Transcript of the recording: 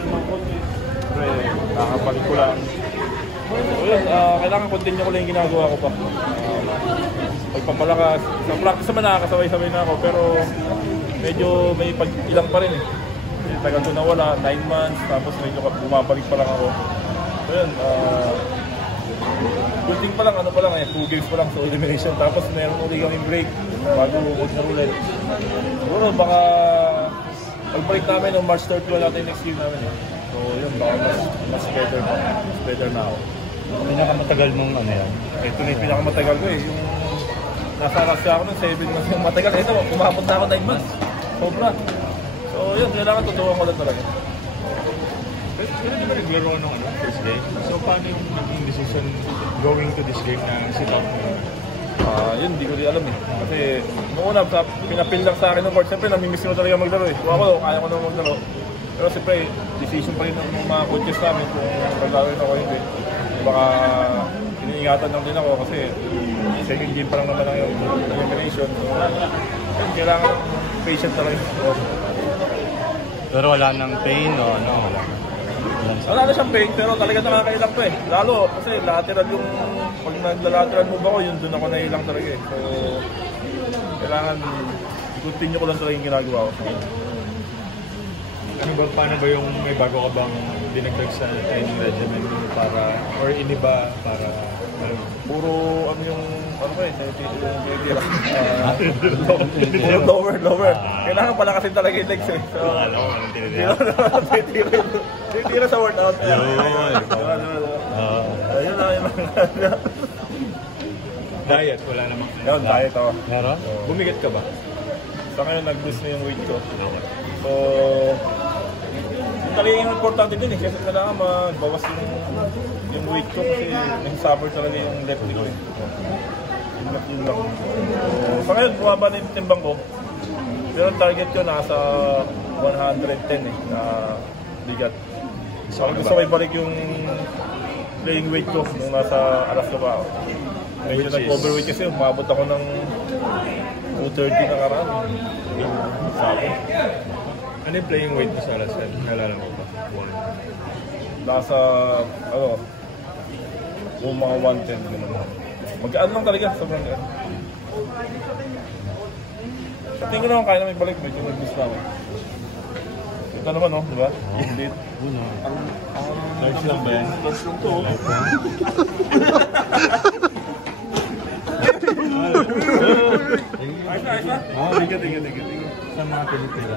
Siyempre, nakakabalik ko lang. So yun, kailangan continue ko lang yung ginagawa ko pa. Pagpapalakas. Sa practice naman nakakasabay-sabay na ako, pero medyo may pag-ilang pa rin eh. Tagal ko nawala, 9 months, tapos medyo bumabalik pa lang ako. So yun, good thing pa lang, 2 games pa lang sa elimination. Tapos meron ulit kaming break bago ulit. Siguro baka pagbalik namin ng March 31 natin next game namin eh. So yun, baka mas better na ako. Pinakamatagal mong ano yan? Ito na yung pinakamatagal ko eh. Yung nasa Russia ako ng 7 months yung matagal. Ito, umabot na ako 9 months. Sobra. So yun, kailangan tutuwang ko lang talaga. Pero di ba naglaro ng first game? So paano yung naging decision going to this game na sit out mo? Yun, hindi ko din alam eh. Kasi noong una, pinapil lang sa akin ng court. Siyempre, namimiss ko talaga maglaro eh. Kung ako, kaya ko naman maglaro. Pero siyempre, decision pa rin ng mga coaches namin kung maglalaro ako hindi. Baka iniingatan lang din ako kasi second game pa lang naman ang elimination. So, yun, kailangan patient talaga. Pero wala nang pain o ano? Wala na siyang pain, pero talaga nakakailang pa eh. Lalo kasi lateral yung, pag nagla-lateral move ako, yun doon ako nailang talaga eh. So, kailangan continue ko lang talaga yung ginagawa ko. Ano ba, paano ba yung may bago ka bang dinagdag sa training regimen para, or iniba para, puro ano yung, ano ba eh, puro lower. Kailangan pala kasi talaga yung legs eh. So, tira sa workout. Ayun na yun. Diet, wala namang. Yun, diet ako. Meron? Bumigat ka ba? Sa ngayon, nag-boost na yung weight ko. So, talaga yung importante din eh. Kasi kailangan magbawas yung weight ko kasi nag-suffer talaga yung left leg ko eh. Yun lang. So, sa ngayon, bumaba na yung timbang ko. Pero ang target ko nasa 110 eh, na bigat. So, gusto ko ibalik yung playing weight ko nung nasa alas ko pa ako. Medyo nag-overweight kasi, umabot ako ng 230 na karaan. Sabi. Ano yung playing weight mo sa Alasan? Nalala mo ba? Nasa, mga 110 gano'n. Mag-ano lang talaga, sobrang gano'n. Sa tingin ko naman, kaya naman ibalik, medyo nag-boost na ako. Ito naman, no? Diba? Hindi. Large lang ba yan? Large lang to. Ayos na. Oo, tiga. Sa mga Pilipino.